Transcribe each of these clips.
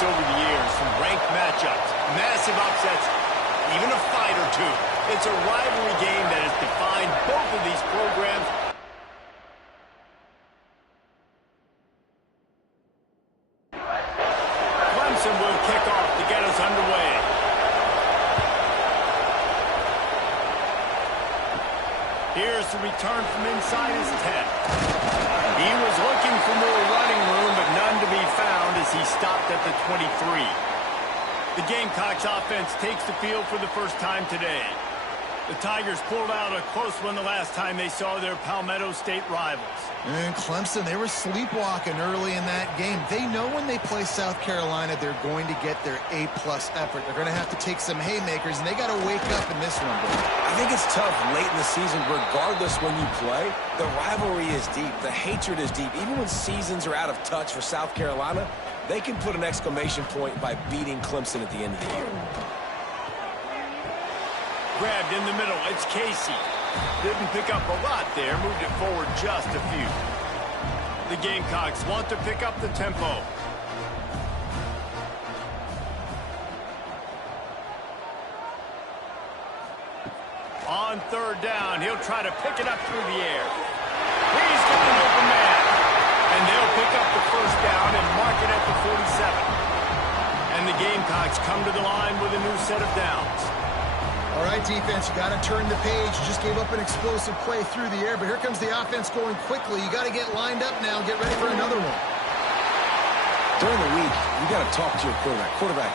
moments over the years, some ranked matchups, massive upsets, even a fight or two. It's a rivalry game that has defined both of these programs. Clemson will kick off to get us underway. Here's the return from inside his 10. He was looking for more running room, but none to be found as he stopped at the 23. The Gamecocks offense takes the field for the first time today. The Tigers pulled out a close one the last time they saw their Palmetto State rivals. And Clemson, they were sleepwalking early in that game. They know when they play South Carolina, they're going to get their A-plus effort. They're going to have to take some haymakers, and they got to wake up in this one. I think it's tough late in the season, regardless when you play. The rivalry is deep. The hatred is deep. Even when seasons are out of touch for South Carolina, they can put an exclamation point by beating Clemson at the end of the year. Grabbed in the middle, it's Casey. Didn't pick up a lot there, moved it forward just a few. The Gamecocks want to pick up the tempo. On third down, he'll try to pick it up through the air. He's got an open man. And they'll pick up the first down and mark it at the 47. And the Gamecocks come to the line with a new set of downs. All right, defense, you got to turn the page. You just gave up an explosive play through the air, but here comes the offense going quickly. You got to get lined up now and get ready for another one. During the week, you got to talk to your quarterback. Quarterback,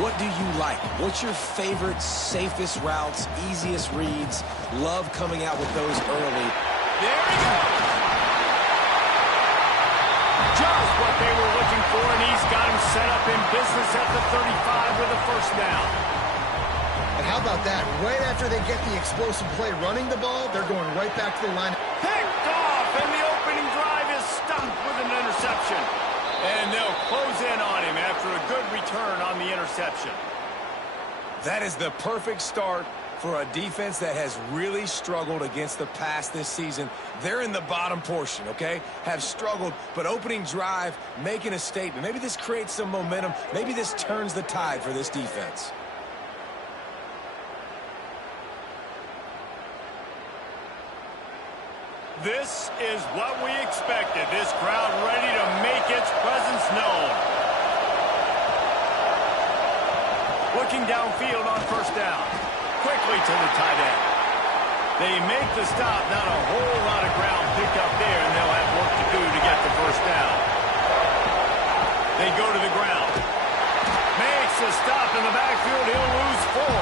what do you like? What's your favorite, safest routes, easiest reads? Love coming out with those early. There he goes! Just what they were looking for, and he's got him set up in business at the 35 with a first down. And how about that? Right after they get the explosive play running the ball, they're going right back to the line. Picked off, and the opening drive is stumped with an interception. And they'll close in on him after a good return on the interception. That is the perfect start for a defense that has really struggled against the pass this season. They're in the bottom portion, okay? Have struggled, but opening drive, making a statement. Maybe this creates some momentum. Maybe this turns the tide for this defense. This is what we expected. This crowd ready to make its presence known. Looking downfield on first down. Quickly to the tight end. They make the stop. Not a whole lot of ground picked up there, and they'll have work to do to get the first down. They go to the ground. Makes the stop in the backfield. He'll lose 4.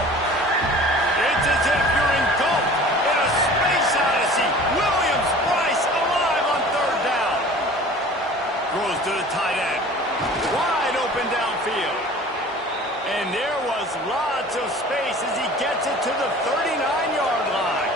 It's as if you're engulfed in a space odyssey. Williams-Brice alive on third down. Throws to the tight end. Wide open downfield. And there was lots of space as he gets it to the 39-yard line.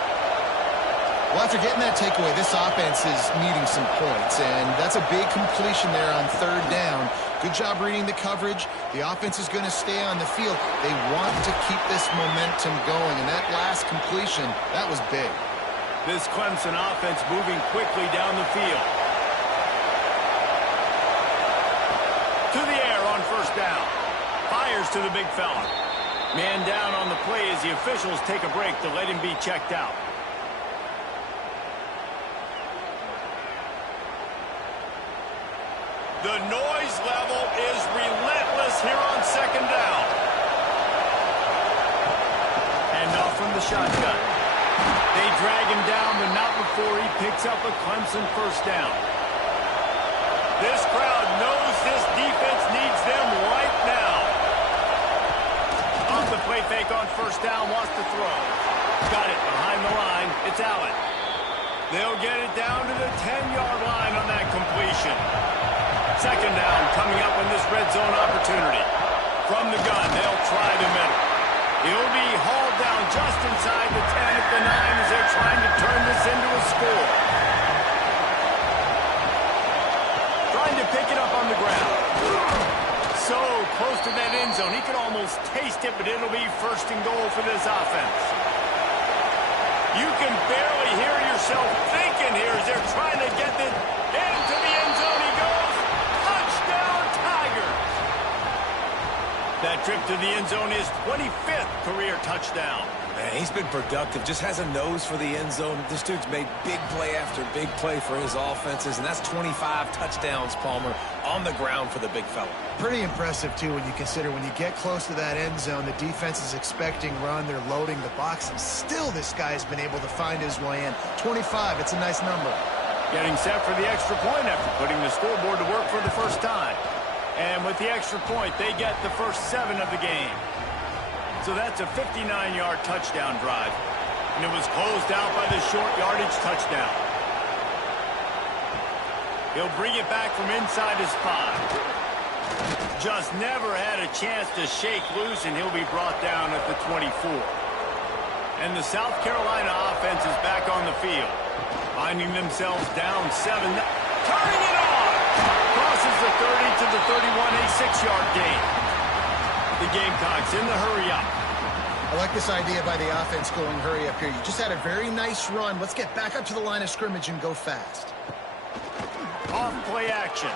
Well, after getting that takeaway, this offense is needing some points, and that's a big completion there on third down. Good job reading the coverage. The offense is going to stay on the field. They want to keep this momentum going, and that last completion, that was big. This Clemson offense moving quickly down the field. To the air on first down. Fires to the big fella. Man down on the play as the officials take a break to let him be checked out. The noise level is relentless here on second down. And off from the shotgun. They drag him down, but not before he picks up a Clemson first down. This crowd knows this defense needs them right now. Off the play fake on first down, wants to throw. Got it behind the line. It's Allen. They'll get it down to the 10-yard line on that completion. Second down coming up in this red zone opportunity. From the gun, they'll try the middle. He'll be hauled down just inside the 10 at the 9 as they're trying to turn this into a score. Trying to pick it up on the ground. So close to that end zone. He could almost taste it, but it'll be first and goal for this offense. You can barely hear yourself thinking here as they're trying to get this into the end zone. He goes. Touchdown, Tigers. That trip to the end zone is 25th career touchdown. Man, he's been productive, just has a nose for the end zone. This dude's made big play after big play for his offenses, and that's 25 touchdowns, Palmer, on the ground for the big fella. Pretty impressive, too, when you consider when you get close to that end zone, the defense is expecting run, they're loading the box, and still this guy's been able to find his way in. 25, it's a nice number. Getting set for the extra point after putting the scoreboard to work for the first time. And with the extra point, they get the first 7 of the game. So that's a 59-yard touchdown drive. And it was closed out by the short yardage touchdown. He'll bring it back from inside his 5. Just never had a chance to shake loose, and he'll be brought down at the 24. And the South Carolina offense is back on the field. Finding themselves down 7. Turning it on! Crosses the 30 to the 31, a 6-yard gain. The Gamecocks in the hurry-up. I like this idea by the offense going hurry up here. You just had a very nice run. Let's get back up to the line of scrimmage and go fast. Off play action.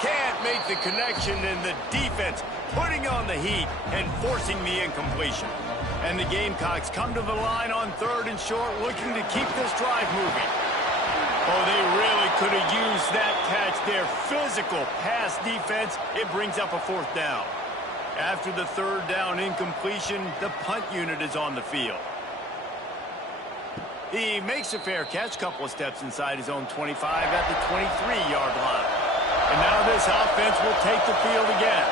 Can't make the connection, and the defense putting on the heat and forcing the incompletion. And the Gamecocks come to the line on 3rd and short, looking to keep this drive moving. Oh, they really could have used that catch there. Physical pass defense. It brings up a 4th down. After the 3rd down incompletion, the punt unit is on the field. He makes a fair catch, couple of steps inside his own 25 at the 23-yard line. And now this offense will take the field again.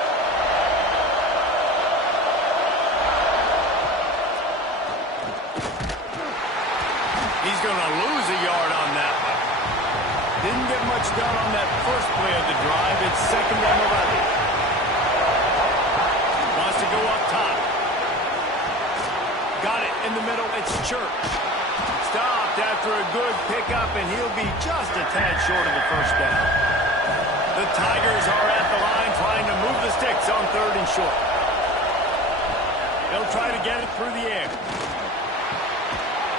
He's going to lose a yard on that one. Didn't get much done on that first play of the drive. It's 2nd and 11. To go up top. Got it in the middle. It's Church. Stopped after a good pickup, and he'll be just a tad short of the first down. The Tigers are at the line trying to move the sticks on 3rd and short. They'll try to get it through the air.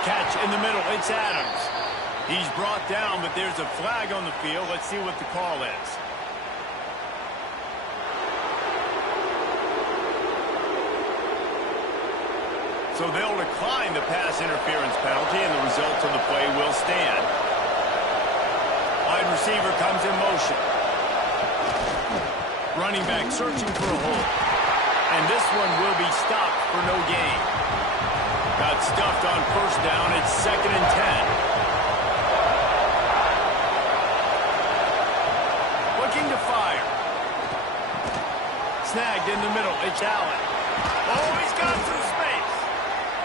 Catch in the middle. It's Adams. He's brought down, but there's a flag on the field. Let's see what the call is. So they'll decline the pass interference penalty, and the result of the play will stand. Wide receiver comes in motion. Running back searching for a hole. And this one will be stopped for no gain. Got stuffed on 1st down. It's 2nd and 10. Looking to fire. Snagged in the middle. It's Allen. Oh, he's got some space.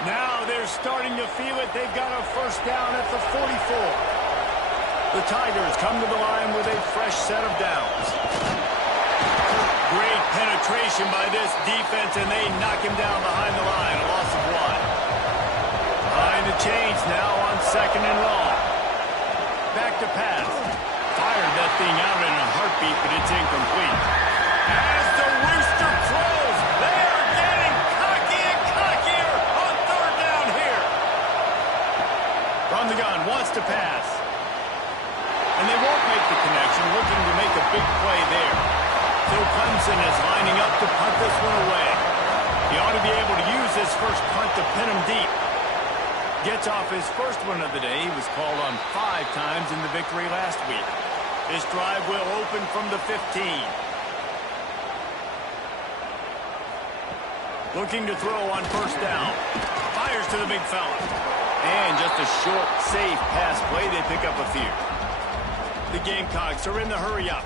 Now they're starting to feel it. They've got a 1st down at the 44. The Tigers come to the line with a fresh set of downs. Great penetration by this defense, and they knock him down behind the line. A loss of 1. Behind the chains now on 2nd and long. Back to pass. Fired that thing out in a heartbeat, but it's incomplete. As the rooster crows, they are getting cocky and cockier on 3rd down here. From the gun, wants to pass. And they won't make the connection, looking to make a big play there. Phil Clemson is lining up to punt this one away. He ought to be able to use this first punt to pin him deep. Gets off his first one of the day. He was called on 5 times in the victory last week. This drive will open from the 15. Looking to throw on 1st down. Fires to the big fella. And just a short, safe pass play. They pick up a few. The Gamecocks are in the hurry-up.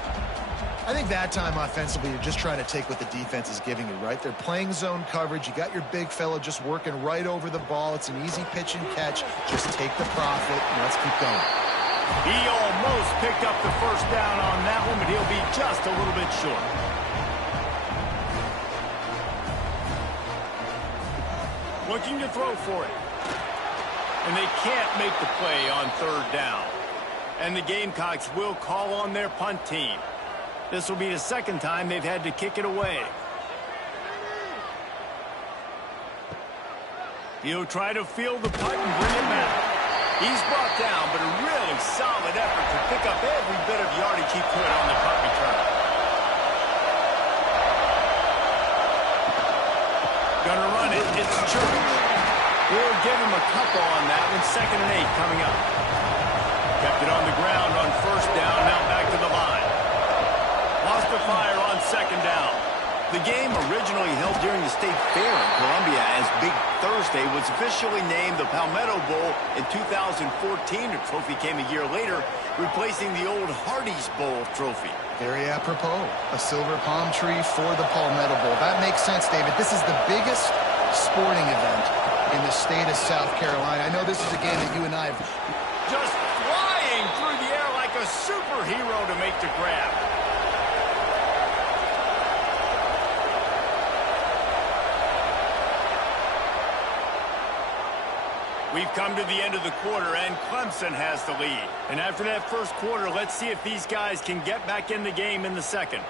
I think that time offensively, you're just trying to take what the defense is giving you, right? They're playing zone coverage. You got your big fella just working right over the ball. It's an easy pitch and catch. Just take the profit and let's keep going. He almost picked up the 1st down on that one, but he'll be just a little bit short. Looking to throw for it. And they can't make the play on 3rd down. And the Gamecocks will call on their punt team. This will be the 2nd time they've had to kick it away. He'll try to field the punt and bring it back. He's brought down, but a really solid effort to pick up every bit of yardage he could on the punt return. Church. We'll give him a couple on that one. 2nd and 8 coming up. Kept it on the ground on 1st down. Now back to the line. Lost the fire on 2nd down. The game, originally held during the State Fair in Columbia as Big Thursday, was officially named the Palmetto Bowl in 2014. The trophy came a year later, replacing the old Hardee's Bowl trophy. Very apropos. A silver palm tree for the Palmetto Bowl. That makes sense, David. This is the biggest sporting event in the state of South Carolina. I know this is a game that you and I have... Just flying through the air like a superhero to make the grab. We've come to the end of the quarter, and Clemson has the lead. And after that first quarter, let's see if these guys can get back in the game in the second.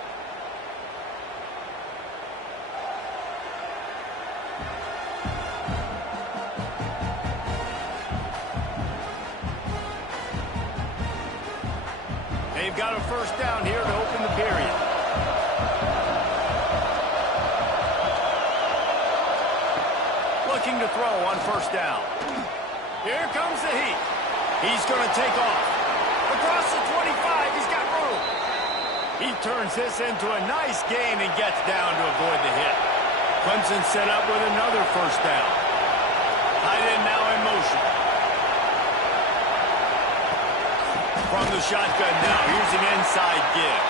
They've got a 1st down here to open the period. Looking to throw on 1st down. Here comes the heat. He's going to take off. Across the 25, he's got room. He turns this into a nice gain and gets down to avoid the hit. Clemson set up with another 1st down. Tight end now in motion. From the shotgun now, here's an inside give.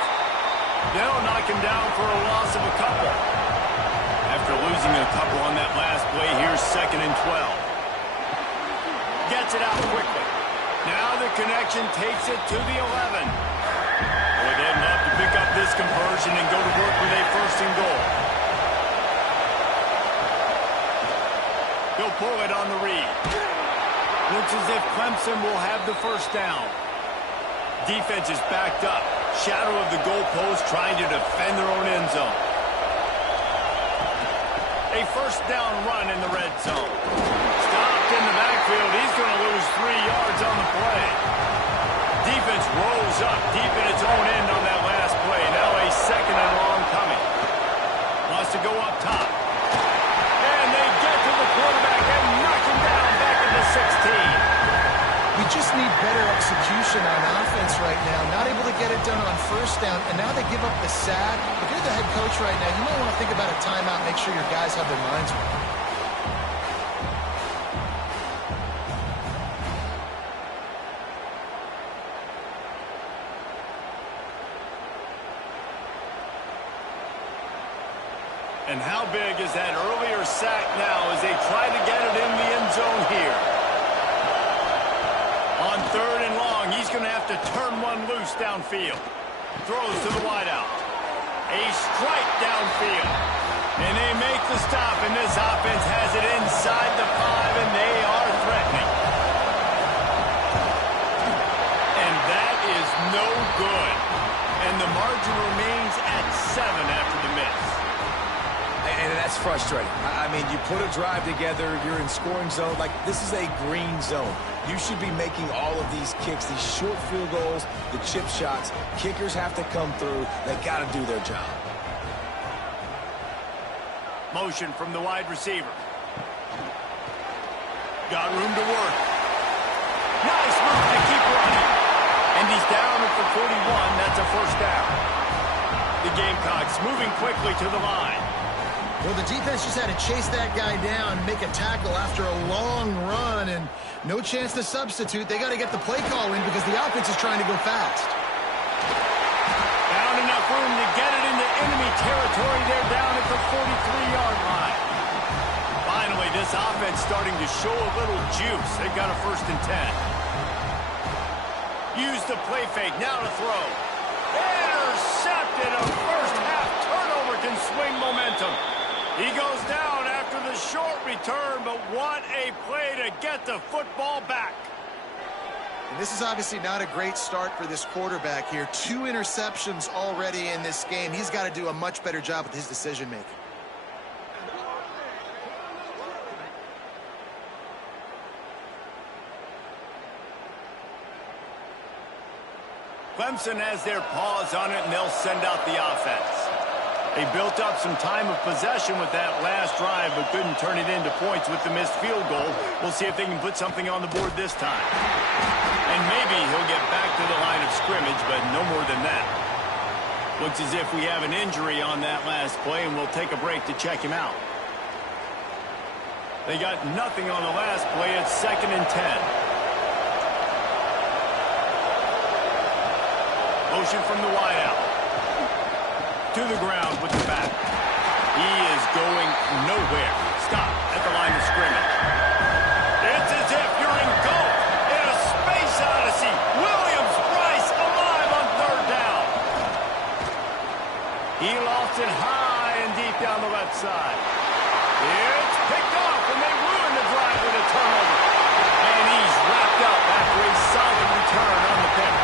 They'll knock him down for a loss of a couple. After losing a couple on that last play, here's 2nd and 12. Gets it out quickly. Now the connection takes it to the 11. Boy, they'd love to pick up this conversion and go to work with a 1st and goal. He'll pull it on the read. Looks as if Clemson will have the 1st down. Defense is backed up. Shadow of the goalpost trying to defend their own end zone. A 1st down run in the red zone. Stopped in the backfield. He's going to lose 3 yards on the play. Defense rolls up deep in its own end on that last play. Now a 2nd and long coming. Wants to go up top. And they get to the quarterback and knock him down back at the 16. We just need better execution on offense right now. Not able to get it done on 1st down, and now they give up the sack. If you're the head coach right now, you might want to think about a timeout, make sure your guys have their minds right. And how big is that earlier sack now as they try to get it in the end zone here? On 3rd and long, he's going to have to turn one loose downfield. Throws to the wideout. A strike downfield. And they make the stop, and this offense has it inside the 5, and they are threatening. And that is no good. And the margin remains at 7 after the miss. And that's frustrating. I mean, you put a drive together, you're in scoring zone. Like, this is a green zone. You should be making all of these kicks, these short field goals, the chip shots. Kickers have to come through. They got to do their job. Motion from the wide receiver. Got room to work. Nice move to keep running. And he's down at the 41. That's a 1st down. The Gamecocks moving quickly to the line. Well, the defense just had to chase that guy down, make a tackle after a long run, and no chance to substitute. They got to get the play call in because the offense is trying to go fast. Found enough room to get it into enemy territory. They're down at the 43-yard line. Finally, this offense starting to show a little juice. They've got a 1st and 10. Use the play fake. Now to throw. Intercepted. A first-half turnover can swing momentum. He goes down after the short return, but what a play to get the football back. And this is obviously not a great start for this quarterback here. 2 interceptions already in this game. He's got to do a much better job with his decision-making. Clemson has their paws on it, and they'll send out the offense. They built up some time of possession with that last drive, but couldn't turn it into points with the missed field goal. We'll see if they can put something on the board this time. And maybe he'll get back to the line of scrimmage, but no more than that. Looks as if we have an injury on that last play, and we'll take a break to check him out. They got nothing on the last play. It's 2nd and 10. Motion from the wideout. To the ground with the back. He is going nowhere. Stop at the line of scrimmage. It's as if you're engulfed in a space odyssey. Williams-Brice alive on 3rd down. He lost it high and deep down the left side. It's picked off, and they ruin the drive with a turnover. And he's wrapped up after a solid return on the pick.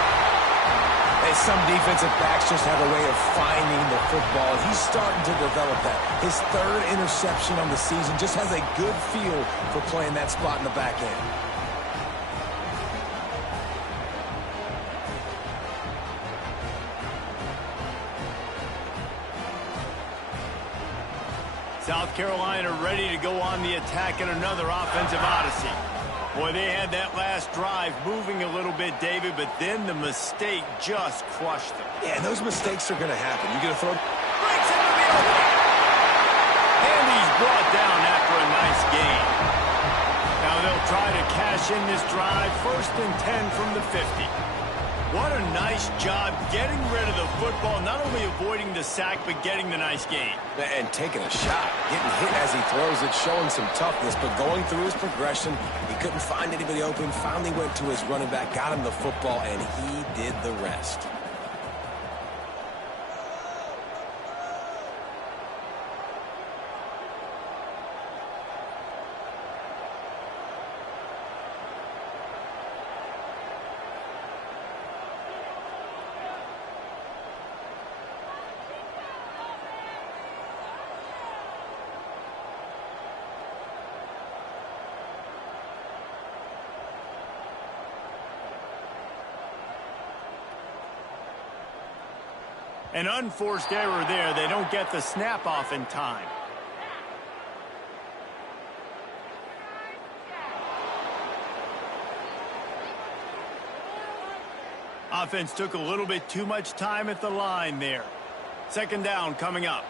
And some defensive backs just have a way of finding the football. He's starting to develop that. His 3rd interception on the season just has a good feel for playing that spot in the back end. South Carolina ready to go on the attack in another offensive odyssey. Boy, they had that last drive moving a little bit, David, but then the mistake just crushed them. Yeah, those mistakes are going to happen. You're going to throw... Breaks into the open. And he's brought down after a nice gain. Now they'll try to cash in this drive. 1st and 10 from the 50. What a nice job getting rid of the football, not only avoiding the sack, but getting the nice gain. And taking a shot, getting hit as he throws it, showing some toughness, but going through his progression, he couldn't find anybody open, finally went to his running back, got him the football, and he did the rest. An unforced error there. They don't get the snap off in time. Offense took a little bit too much time at the line there. 2nd down coming up.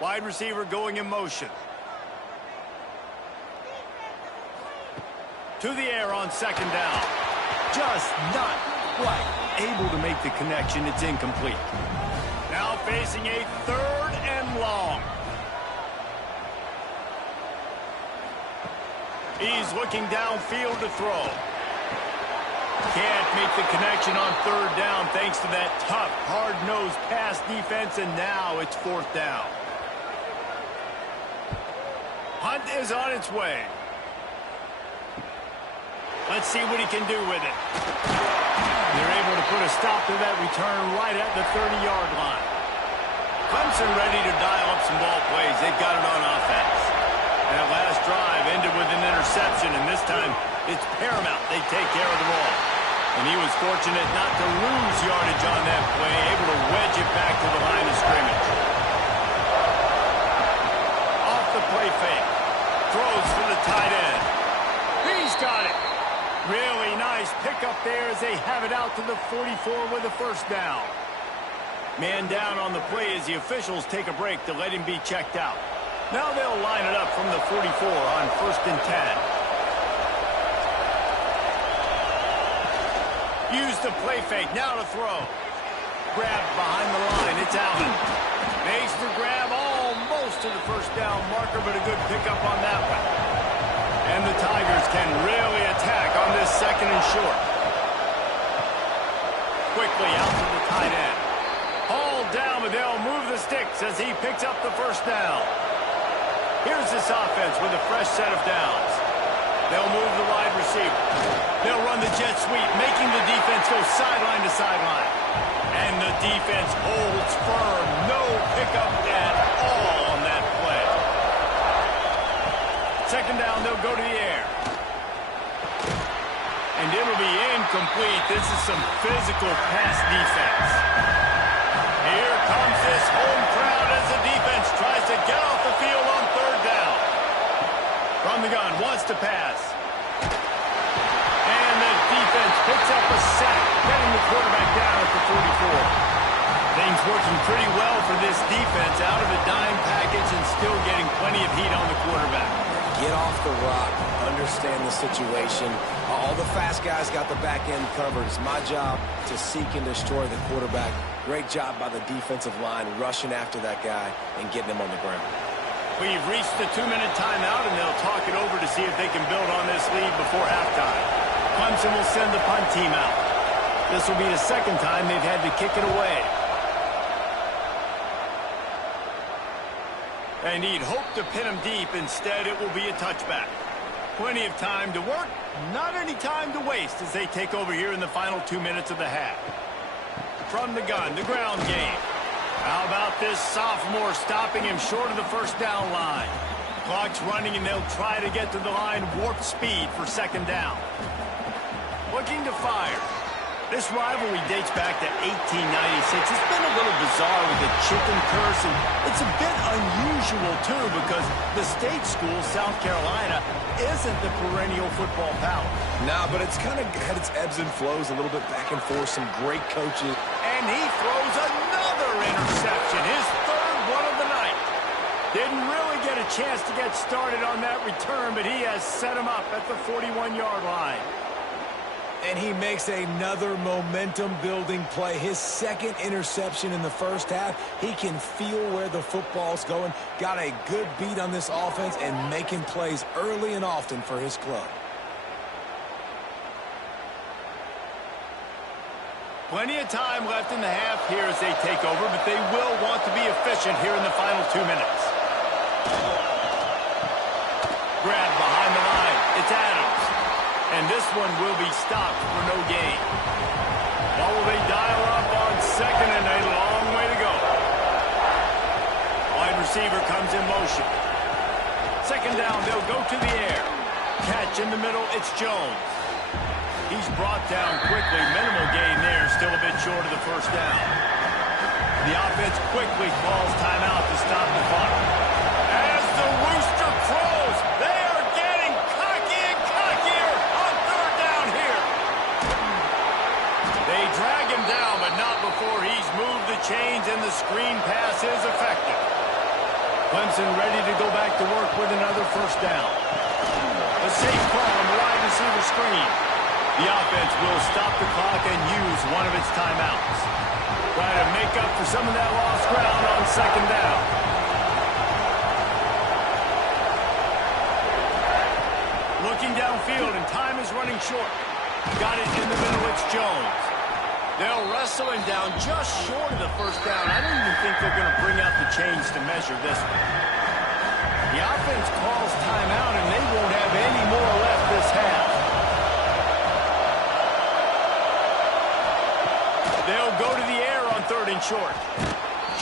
Wide receiver going in motion. To the air on 2nd down. Just not quite able to make the connection. It's incomplete. Now facing a 3rd and long. He's looking downfield to throw. Can't make the connection on 3rd down thanks to that tough, hard-nosed pass defense, and now it's 4th down. Hunt is on its way. Let's see what he can do with it. They're able to put a stop to that return right at the 30-yard line. Clemson ready to dial up some ball plays. They've got it on offense. That last drive ended with an interception, and this time it's paramount they take care of the ball. And he was fortunate not to lose yardage on that play, able to wedge it back to the line of scrimmage. Off the play fake. Throws for the tight end. He's got it. Really nice pickup there as they have it out to the 44 with a 1st down. Man down on the play as the officials take a break to let him be checked out. Now they'll line it up from the 44 on 1st and 10. Use the play fake, now to throw. Grab behind the line, it's Allen. Makes the grab almost to the 1st down marker, but a good pickup on that one. And the Tigers can really attack on this 2nd and short. Quickly out to the tight end. Hauled down, but they'll move the sticks as he picks up the 1st down. Here's this offense with a fresh set of downs. They'll move the wide receiver. They'll run the jet sweep, making the defense go sideline to sideline. And the defense holds firm. No pickup at all on that play. 2nd down, they'll go to the air. And it'll be incomplete. This is some physical pass defense. Comes this home crowd as the defense tries to get off the field on third down. From the gun, wants to pass. And the defense picks up a sack, getting the quarterback down at the 44. Things working pretty well for this defense, out of a dime package and still getting plenty of heat on the quarterback. Get off the rock, understand the situation. All the fast guys got the back end covered. It's my job to seek and destroy the quarterback. Great job by the defensive line rushing after that guy and getting him on the ground. We've reached the 2-minute timeout, and they'll talk it over to see if they can build on this lead before halftime. Clemson will send the punt team out. This will be the second time they've had to kick it away. And he'd hoped to pin him deep. Instead, it will be a touchback. Plenty of time to work, not any time to waste as they take over here in the final 2 minutes of the half. From the gun, the ground game. How about this sophomore stopping him short of the first down line? Clock's running, and they'll try to get to the line warp speed for second down. Looking to fire. This rivalry dates back to 1896. It's been a little bizarre with the chicken curse, and it's a bit unusual, too, because the state school, South Carolina, isn't the perennial football power. Nah, but it's kind of had its ebbs and flows, a little bit back and forth, some great coaches. And he throws another interception, his third one of the night. Didn't really get a chance to get started on that return, but he has set him up at the 41-yard line. And he makes another momentum-building play. His second interception in the first half. He can feel where the football's going. Got a good beat on this offense and making plays early and often for his club. Plenty of time left in the half here as they take over, but they will want to be efficient here in the final 2 minutes. Grab behind the line. It's Adams. And this one will be stopped for no gain. Well, will they dial up on second, and a long way to go. Wide receiver comes in motion. Second down, they'll go to the air. Catch in the middle, it's Jones. He's brought down quickly. Minimal gain there, still a bit short of the first down. The offense quickly calls timeout to stop the clock. As the rooster crows, they are getting cocky and cockier on third down here. They drag him down, but not before he's moved the chains, and the screen pass is effective. Clemson ready to go back to work with another first down. A safe call on the wide receiver screen. The offense will stop the clock and use one of its timeouts. Try to make up for some of that lost ground on second down. Looking downfield, and time is running short. Got it in the middle, it's Jones. They'll wrestle him down just short of the first down. I don't even think they're going to bring out the chains to measure this one. The offense calls timeout, and they won't have any more left this half. They'll go to the air on third and short.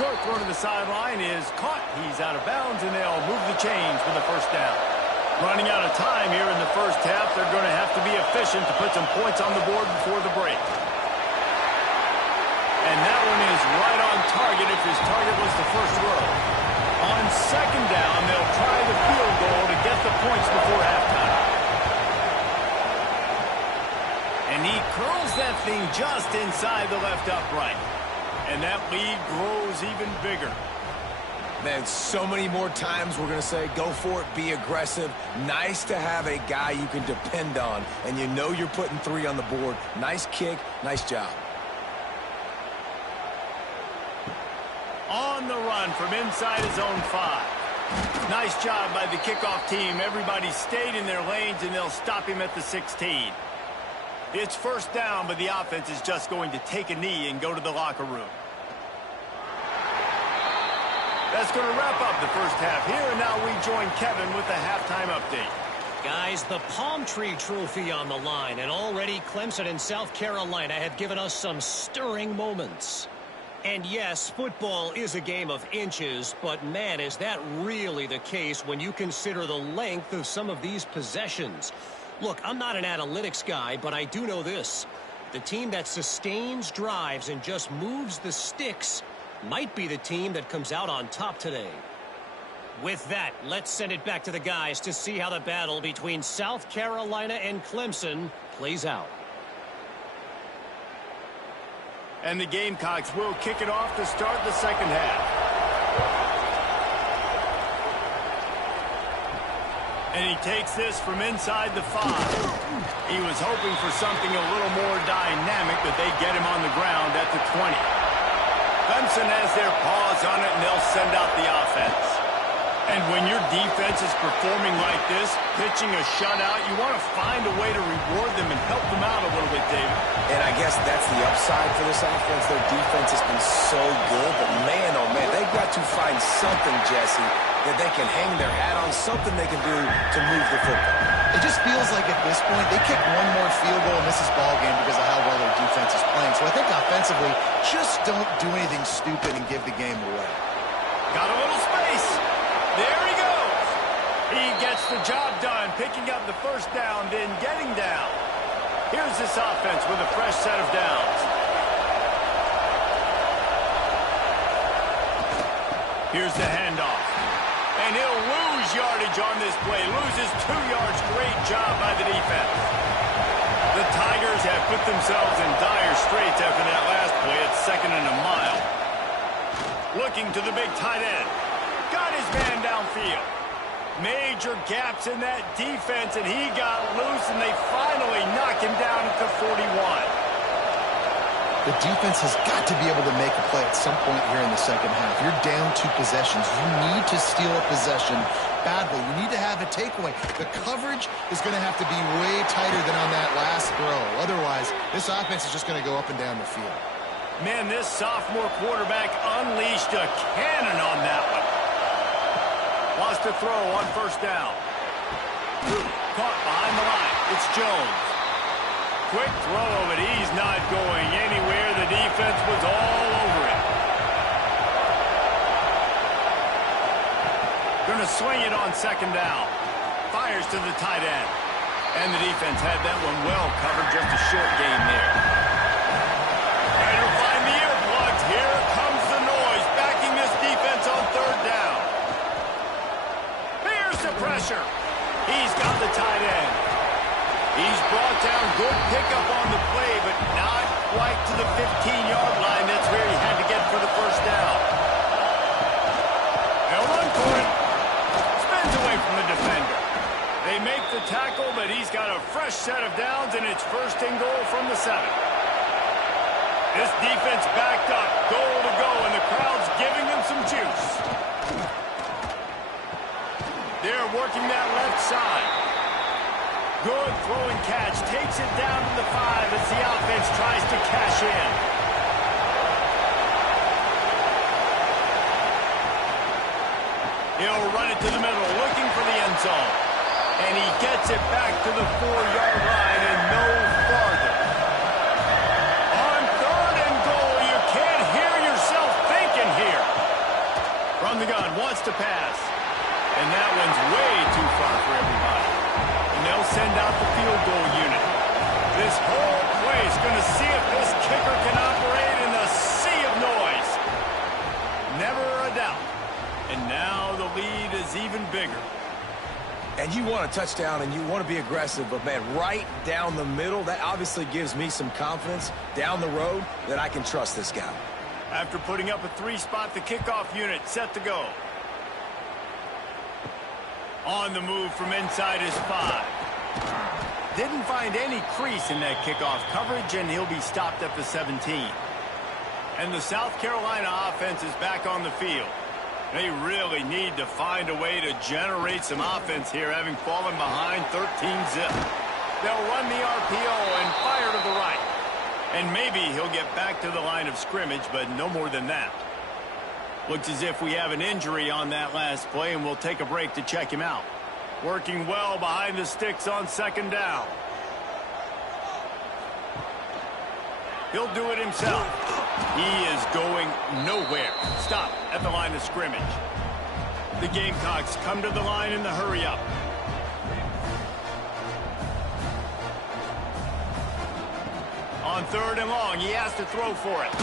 Short throw to the sideline is caught. He's out of bounds, and they'll move the chains for the first down. Running out of time here in the first half. They're going to have to be efficient to put some points on the board before the break. And that one is right on target if his target was the first row. On second down, they'll try the field goal to get the points before halftime. And he curls that thing just inside the left upright. And that lead grows even bigger. Man, so many more times we're going to say, go for it, be aggressive. Nice to have a guy you can depend on, and you know you're putting 3 on the board. Nice kick, nice job. On the run from inside his own 5. Nice job by the kickoff team. Everybody stayed in their lanes, and they'll stop him at the 16. It's first down, but the offense is just going to take a knee and go to the locker room. That's going to wrap up the first half here, and now we join Kevin with the halftime update. Guys, the Palm Tree Trophy on the line, and already Clemson and South Carolina have given us some stirring moments. And yes, football is a game of inches, but man, is that really the case when you consider the length of some of these possessions. Look, I'm not an analytics guy, but I do know this. The team that sustains drives and just moves the sticks might be the team that comes out on top today. With that, let's send it back to the guys to see how the battle between South Carolina and Clemson plays out. And the Gamecocks will kick it off to start the second half. And he takes this from inside the 5. He was hoping for something a little more dynamic, but they get him on the ground at the 20. Clemson has their paws on it, and they'll send out the offense. And when your defense is performing like this, pitching a shutout, you want to find a way to reward them and help them out a little bit, David. And I guess that's the upside for this offense. Their defense has been so good, but man, oh man, they've got to find something, Jesse, that they can hang their hat on, something they can do to move the football. It just feels like at this point, they kick one more field goal and miss this ball game because of how well their defense is playing. So I think offensively, just don't do anything stupid and give the game away. Got a little space. There he goes. He gets the job done, picking up the first down, then getting down. Here's this offense with a fresh set of downs. Here's the handoff. And he'll lose yardage on this play. Loses 2 yards. Great job by the defense. The Tigers have put themselves in dire straits after that last play. It's 2nd and a mile. Looking to the big tight end. Got his man downfield. Major gaps in that defense, and he got loose, and they finally knock him down at the 41. The defense has got to be able to make a play at some point here in the second half. You're down 2 possessions. You need to steal a possession badly. You need to have a takeaway. The coverage is going to have to be way tighter than on that last throw. Otherwise, this offense is just going to go up and down the field. Man, this sophomore quarterback unleashed a cannon on that one. Lost a throw on first down. Caught behind the line. It's Jones. Quick throw, but he's not going anywhere. The defense was all over him. Going to swing it on second down. Fires to the tight end. And the defense had that one well covered. Just a short gain there. Trying to find the earplugs. Here comes the noise. Backing this defense on third down. Here's the pressure. He's got the tight end. He's brought down. Good pickup on the play, but not quite to the 15-yard line. That's where he had to get for the first down. They'll run for it. Spins away from the defender. They make the tackle, but he's got a fresh set of downs, and it's 1st and goal from the 7. This defense backed up, goal to go, and the crowd's giving them some juice. They're working that left side. Good throwing catch. Takes it down to the 5 as the offense tries to cash in. He'll run it to the middle, looking for the end zone. And he gets it back to the 4-yard line and no farther. On 3rd and goal, you can't hear yourself thinking here. From the gun, wants to pass. And that one's way too far for everybody. And they'll send out the field goal unit. This whole place going to see if this kicker can operate in a sea of noise. Never a doubt. And now the lead is even bigger. And you want a touchdown and you want to be aggressive, but man, right down the middle, that obviously gives me some confidence down the road that I can trust this guy. After putting up a 3-spot, the kickoff unit set to go. On the move from inside his 5. Didn't find any crease in that kickoff coverage, and he'll be stopped at the 17. And the South Carolina offense is back on the field. They really need to find a way to generate some offense here, having fallen behind 13-zip. They'll run the RPO and fire to the right. And maybe he'll get back to the line of scrimmage, but no more than that. Looks as if we have an injury on that last play, and we'll take a break to check him out. Working well behind the sticks on second down. He'll do it himself. He is going nowhere. Stop at the line of scrimmage. The Gamecocks come to the line in the hurry-up. On 3rd and long, he has to throw for it.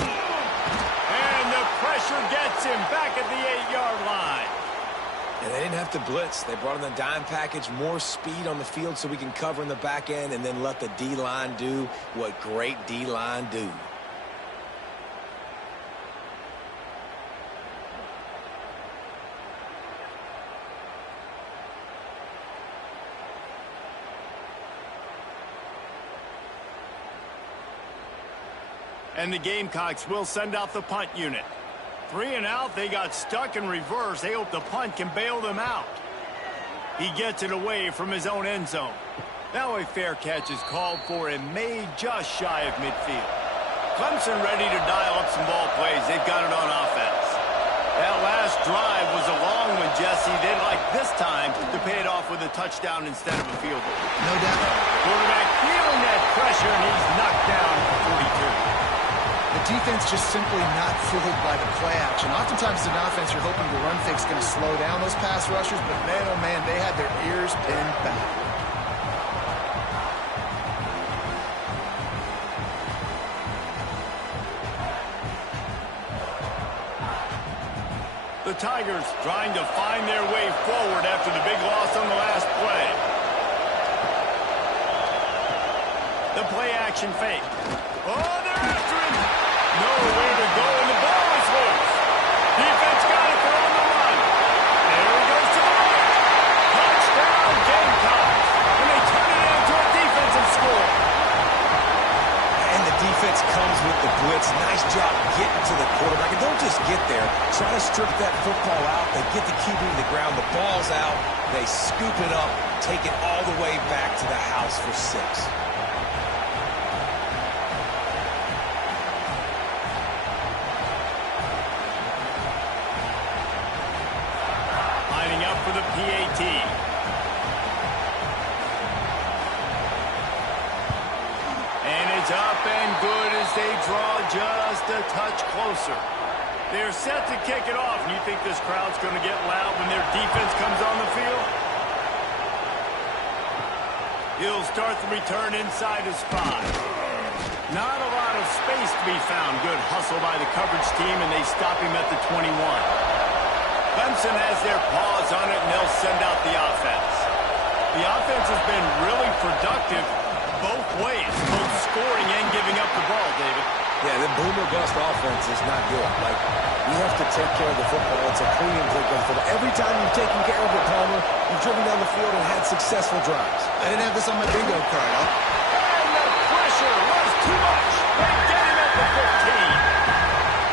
And the pressure gets him back at the 8-yard line. And they didn't have to blitz. They brought in the dime package, more speed on the field so we can cover in the back end and then let the D-line do what great D-line do. And the Gamecocks will send out the punt unit. 3 and out, they got stuck in reverse. They hope the punt can bail them out. He gets it away from his own end zone. Now a fair catch is called for and made just shy of midfield. Clemson ready to dial up some ball plays. They've got it on offense. That last drive was a long one, Jesse. They'd like this time to pay it off with a touchdown instead of a field goal. No doubt. Quarterback feeling that pressure, and he's knocked down for 42. The defense just simply not fooled by the play action. Oftentimes as an offense, you're hoping the run fake's going to slow down those pass rushers, but man, oh man, they had their ears pinned back. The Tigers trying to find their way forward after the big loss on the last play. The play action fake. Oh, they're after him. Nowhere to go, and the ball is loose. Defense got it, they're on the run. There he goes to the right. Touchdown, Gamecocks. And they turn it into a defensive score. And the defense comes with the blitz. Nice job getting to the quarterback. And don't just get there. Try to strip that football out. They get the QB to the ground. The ball's out. They scoop it up, take it all the way back to the house for 6. For the PAT. And it's up and good as they draw just a touch closer. They're set to kick it off. And you think this crowd's going to get loud when their defense comes on the field? He'll start the return inside his 5. Not a lot of space to be found. Good hustle by the coverage team, and they stop him at the 21. Clemson has their paws on it, and they'll send out the offense. The offense has been really productive both ways, both scoring and giving up the ball, David. Yeah, the boomer-bust offense is not good. Like, you have to take care of the football. It's a premium take care of the football. Every time you've taken care of it, Palmer, you've driven down the field and had successful drives. I didn't have this on my bingo card, huh? And the pressure was too much. They get him at the 15.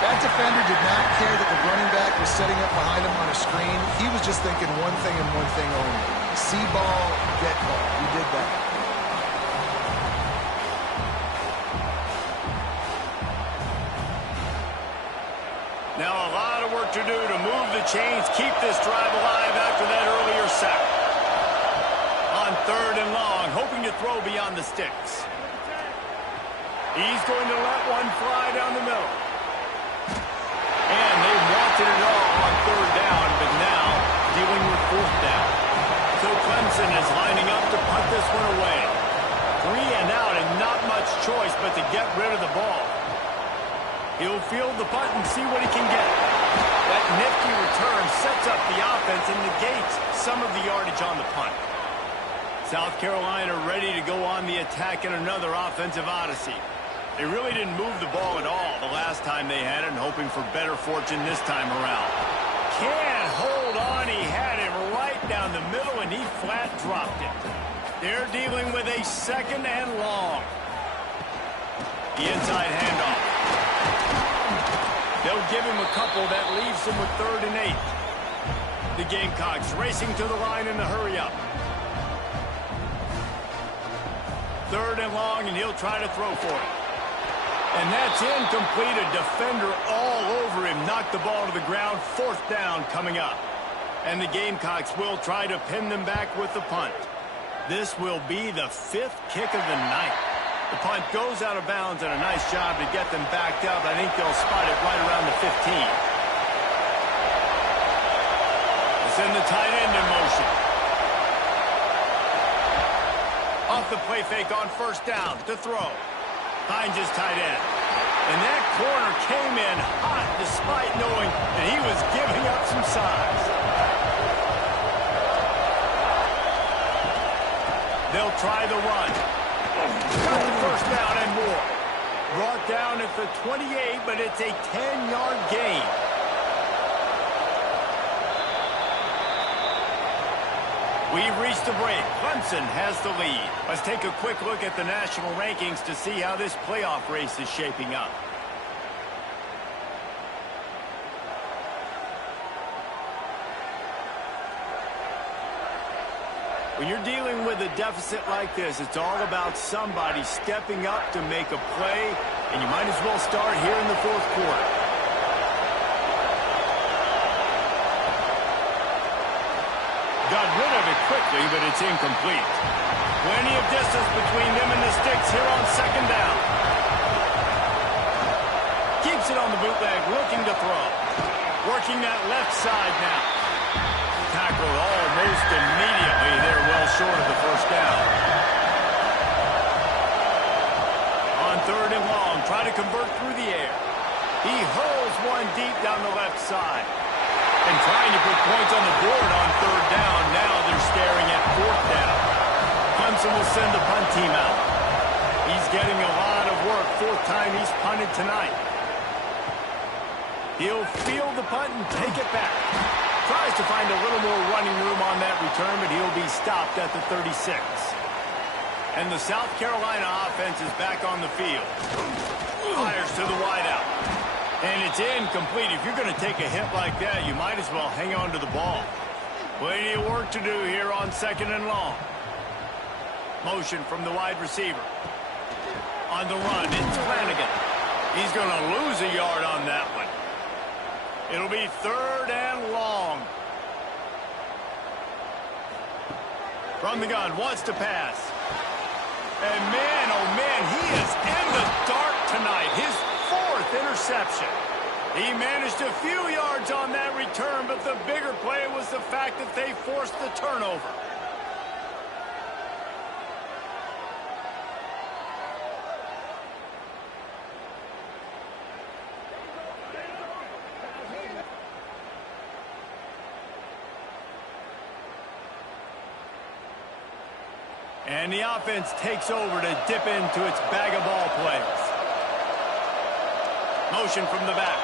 That defender did not care that the running back was setting up behind him on a screen. He was just thinking one thing and one thing only. See ball, get ball. He did that. Now a lot of work to do to move the chains, keep this drive alive after that earlier sack. On 3rd and long, hoping to throw beyond the sticks. He's going to let one fly down the middle. And they wanted it all on 3rd down, but now dealing with 4th down. So Clemson is lining up to punt this one away. 3 and out and not much choice but to get rid of the ball. He'll field the punt and see what he can get. That nifty return sets up the offense and negates some of the yardage on the punt. South Carolina ready to go on the attack in another offensive odyssey. They really didn't move the ball at all the last time they had it, and hoping for better fortune this time around. Can't hold on. He had him right down the middle, and he flat dropped it. They're dealing with a 2nd and long. The inside handoff. They'll give him a couple. That leaves him with 3rd and 8. The Gamecocks racing to the line in the hurry-up. 3rd and long, and he'll try to throw for it. And that's incomplete. A defender all over him. Knocked the ball to the ground. 4th down coming up. And the Gamecocks will try to pin them back with the punt. This will be the 5th kick of the night. The punt goes out of bounds, and a nice job to get them backed up. I think they'll spot it right around the 15. They send the tight end in motion. Off the play fake on 1st down to throw. Finds his tight end. And that corner came in hot despite knowing that he was giving up some size. They'll try the run. Got the first down and more. Brought down at the 28, but it's a 10-yard gain. We've reached the break. Clemson has the lead. Let's take a quick look at the national rankings to see how this playoff race is shaping up. When you're dealing with a deficit like this, it's all about somebody stepping up to make a play, and you might as well start here in the fourth quarter. Got rid of it quickly, but it's incomplete. Plenty of distance between them and the sticks here on second down. Keeps it on the bootleg, looking to throw. Working that left side now. Tackled almost immediately. They're well short of the first down. On third and long, try to convert through the air. He hurls one deep down the left side. And trying to put points on the board on third down. Now they're staring at fourth down. Clemson will send the punt team out. He's getting a lot of work. Fourth time he's punted tonight. He'll field the punt and take it back. Tries to find a little more running room on that return, but he'll be stopped at the 36. And the South Carolina offense is back on the field. Fires to the wideout. And it's incomplete. If you're going to take a hit like that, you might as well hang on to the ball. Plenty of work to do here on second and long. Motion from the wide receiver. On the run, it's Flanagan. He's going to lose a yard on that one. It'll be third and long. From the gun, wants to pass. And man, oh man, he is in the dark tonight. His fourth interception. He managed a few yards on that return, but the bigger play was the fact that they forced the turnover. And the offense takes over to dip into its bag of ball plays. Motion from the back.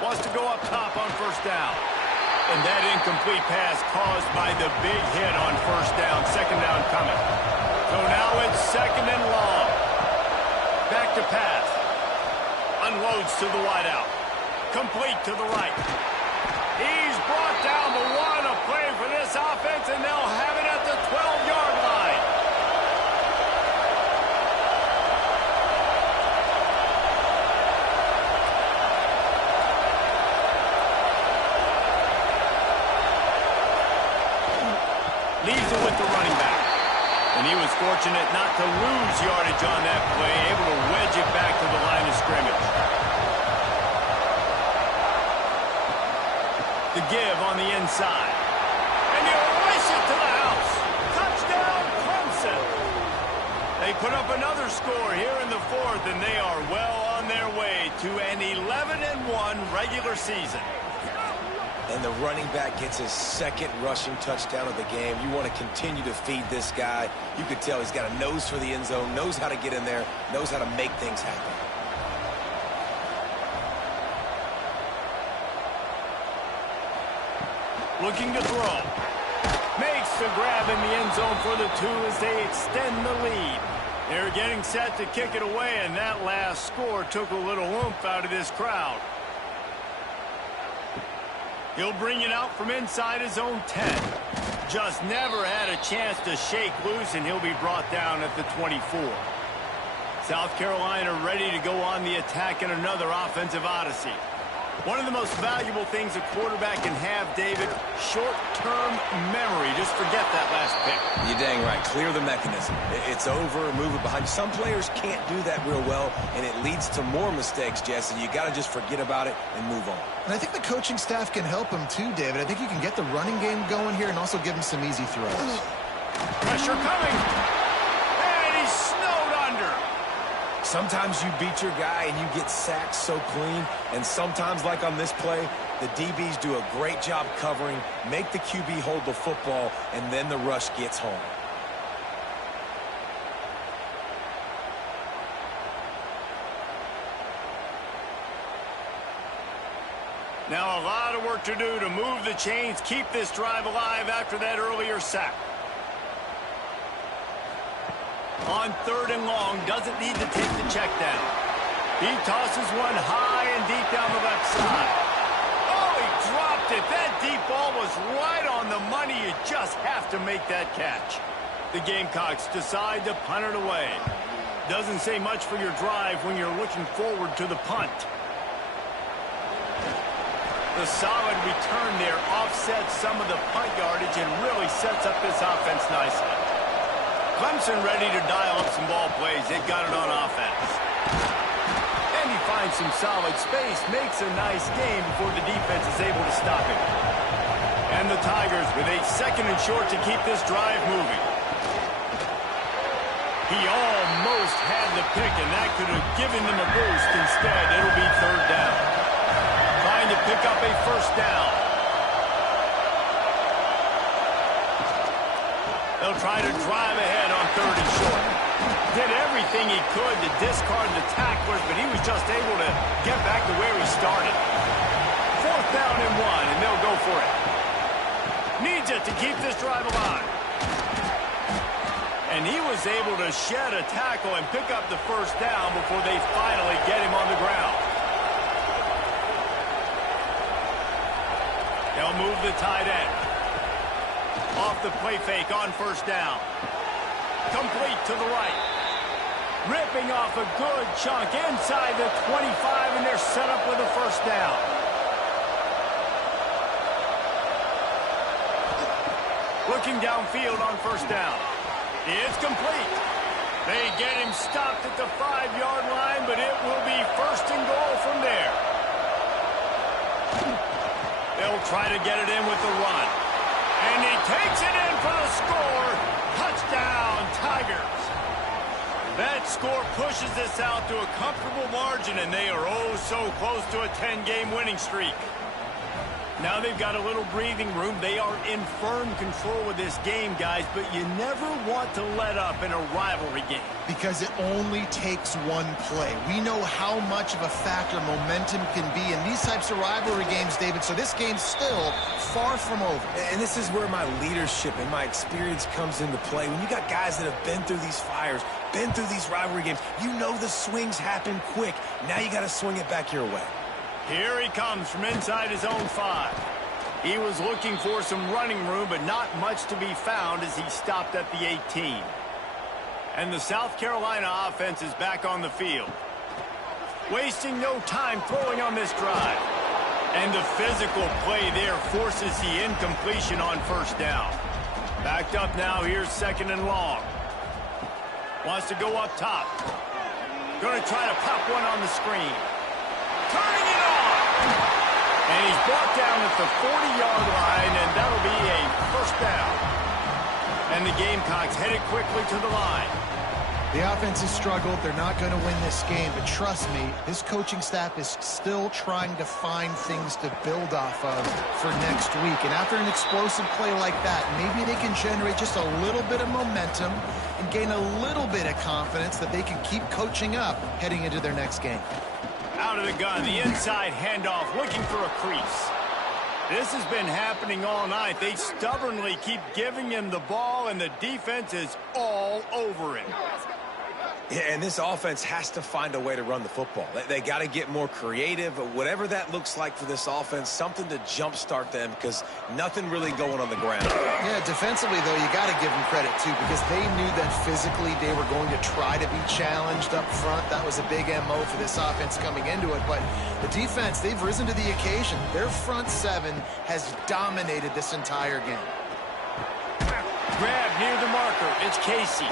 Wants to go up top on first down. And that incomplete pass caused by the big hit on first down. Second down coming. So now it's second and long. Back to pass. Unloads to the wideout. Complete to the right. He's brought down, but what a play for this offense, and they'll have it at the 12-yard line. Leaves it with the running back. And he was fortunate not to lose yardage on that play, able to wedge it back to the line of scrimmage. The give on the inside. And you race it to the house. Touchdown, Clemson. They put up another score here in the fourth, and they are well on their way to an 11-1 regular season. And the running back gets his second rushing touchdown of the game. You want to continue to feed this guy. You could tell he's got a nose for the end zone, knows how to get in there, knows how to make things happen. Looking to throw. Makes the grab in the end zone for the two as they extend the lead. They're getting set to kick it away, and that last score took a little oomph out of this crowd. He'll bring it out from inside his own 10. Just never had a chance to shake loose, and he'll be brought down at the 24. South Carolina ready to go on the attack in another offensive odyssey. One of the most valuable things a quarterback can have, David, short-term memory. Just forget that last pick. You're dang right. Clear the mechanism. It's over, move it behind. Some players can't do that real well, and it leads to more mistakes, Jesse. You got to just forget about it and move on. And I think the coaching staff can help him too, David. I think you can get the running game going here and also give him some easy throws. Pressure coming. And he's snowed under. Sometimes you beat your guy and you get sacked so clean, and sometimes, like on this play, the DBs do a great job covering, make the QB hold the football, and then the rush gets home. Now a lot of work to do to move the chains, keep this drive alive after that earlier sack. On 3rd and long, doesn't need to take the check down. He tosses one high and deep down the left side. Oh, he dropped it. That deep ball was right on the money. You just have to make that catch. The Gamecocks decide to punt it away. Doesn't say much for your drive when you're looking forward to the punt. The solid return there offsets some of the punt yardage and really sets up this offense nicely. Clemson ready to dial up some ball plays. They've got it on offense. And he finds some solid space, makes a nice game before the defense is able to stop him. And the Tigers with a 2nd and short to keep this drive moving. He almost had the pick, and that could have given them a boost. Instead, it'll be 3rd down. Trying to pick up a 1st down. They'll try to drive ahead on 3rd and short. Did everything he could to discard the tacklers, but he was just able to get back to where he started. 4th down and 1, and they'll go for it. Needs it to keep this drive alive. And he was able to shed a tackle and pick up the 1st down before they finally get him on the ground. They'll move the tight end. Off the play fake on 1st down. Complete to the right. Ripping off a good chunk inside the 25, and they're set up with a 1st down. Looking downfield on 1st down. It's complete. They get him stopped at the 5-yard line, but it will be 1st and goal from there. They'll try to get it in with the run. And he takes it in for the score. Touchdown, Tigers. That score pushes this out to a comfortable margin, and they are oh so close to a 10-game winning streak. Now they've got a little breathing room. They are in firm control of this game, guys, but you never want to let up in a rivalry game. Because it only takes one play. We know how much of a factor momentum can be in these types of rivalry games, David, so this game's still far from over. And this is where my leadership and my experience comes into play. When you got guys that have been through these fires, been through these rivalry games, you know the swings happen quick. Now you got to swing it back your way. Here he comes from inside his own 5. He was looking for some running room, but not much to be found as he stopped at the 18. And the South Carolina offense is back on the field. Wasting no time throwing on this drive. And the physical play there forces the incompletion on 1st down. Backed up now, here's 2nd and long. Wants to go up top. Going to try to pop one on the screen. Turning it on! And he's brought down at the 40-yard line, and that'll be a 1st down. And the Gamecocks headed quickly to the line. The offense has struggled. They're not going to win this game, but trust me, this coaching staff is still trying to find things to build off of for next week. And after an explosive play like that, maybe they can generate just a little bit of momentum and gain a little bit of confidence that they can keep coaching up heading into their next game. Out of the gun, the inside handoff, looking for a crease. This has been happening all night. They stubbornly keep giving him the ball, and the defense is all over it. Yeah, and this offense has to find a way to run the football. They got to get more creative, whatever that looks like for this offense, something to jumpstart them because nothing really going on the ground. Yeah, defensively, though, you got to give them credit, too, because they knew that physically they were going to try to be challenged up front. That was a big MO for this offense coming into it. But the defense, they've risen to the occasion. Their front 7 has dominated this entire game. Grab near the marker. It's Casey.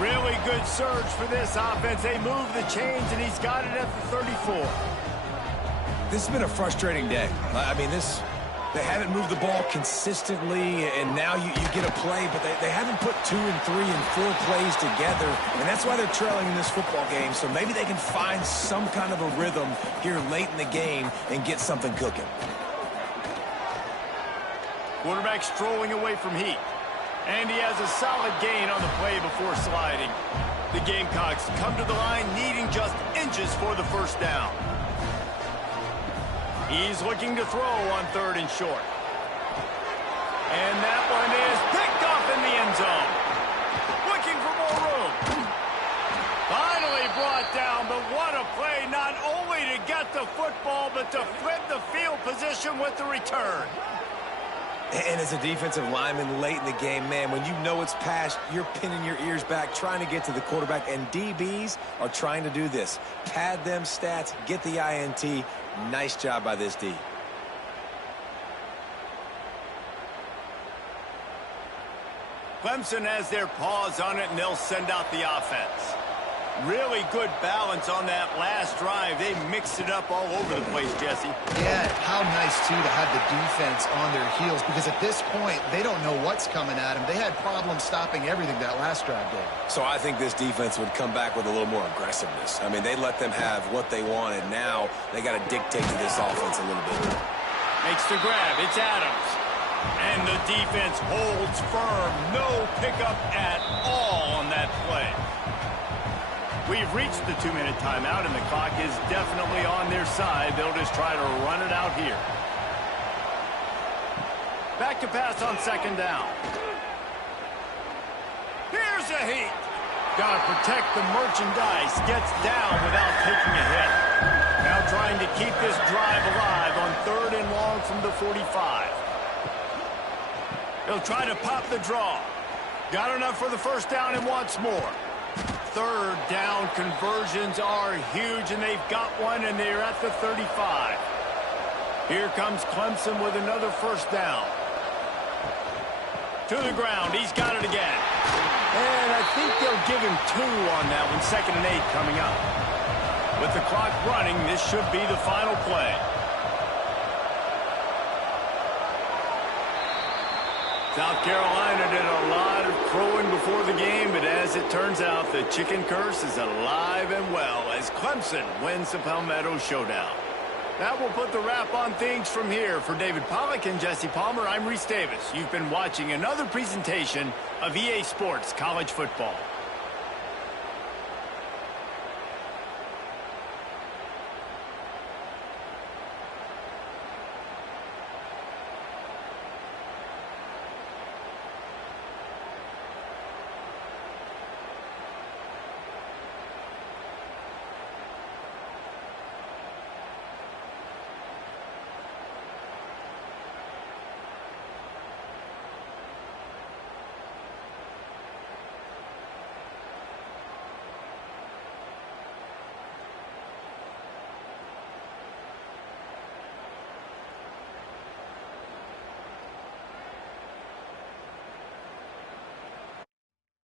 Really good surge for this offense. They move the chains, and he's got it at the 34. This has been a frustrating day. I mean, They haven't moved the ball consistently, and now you get a play, but they haven't put 2 and 3 and 4 plays together, and that's why they're trailing in this football game. So maybe they can find some kind of a rhythm here late in the game and get something cooking. Quarterback strolling away from heat. And he has a solid gain on the play before sliding. The Gamecocks come to the line needing just inches for the first down. He's looking to throw on 3rd and short. And that one is picked off in the end zone. Looking for more room. Finally brought down, but what a play, not only to get the football, but to flip the field position with the return. And as a defensive lineman late in the game, man, when you know it's past, you're pinning your ears back, trying to get to the quarterback, and DBs are trying to do this. Pad them stats, get the INT. Nice job by this D. Clemson has their paws on it, and they'll send out the offense. Really good balance on that last drive. They mixed it up all over the place, Jesse. Yeah, how nice, too, to have the defense on their heels, because at this point, they don't know what's coming at them. They had problems stopping everything that last drive did. So I think this defense would come back with a little more aggressiveness. I mean, they let them have what they wanted. Now they got to dictate to this offense a little bit. Makes the grab. It's Adams. And the defense holds firm. No pickup at all on that play. We've reached the 2-minute timeout, and the clock is definitely on their side. They'll just try to run it out here. Back to pass on 2nd down. Here's a heat. Got to protect the merchandise. Gets down without taking a hit. Now trying to keep this drive alive on 3rd and long from the 45. He'll try to pop the draw. Got enough for the first down and wants more. 3rd down conversions are huge, and they've got one, and they're at the 35. Here comes Clemson with another first down. To the ground. He's got it again. And I think they'll give him 2 on that one. 2nd and 8 coming up. With the clock running, this should be the final play. South Carolina did a lot of crowing before the game, but as it turns out, the chicken curse is alive and well as Clemson wins the Palmetto Showdown. That will put the wrap on things from here. For David Pollack and Jesse Palmer, I'm Reese Davis. You've been watching another presentation of EA Sports College Football.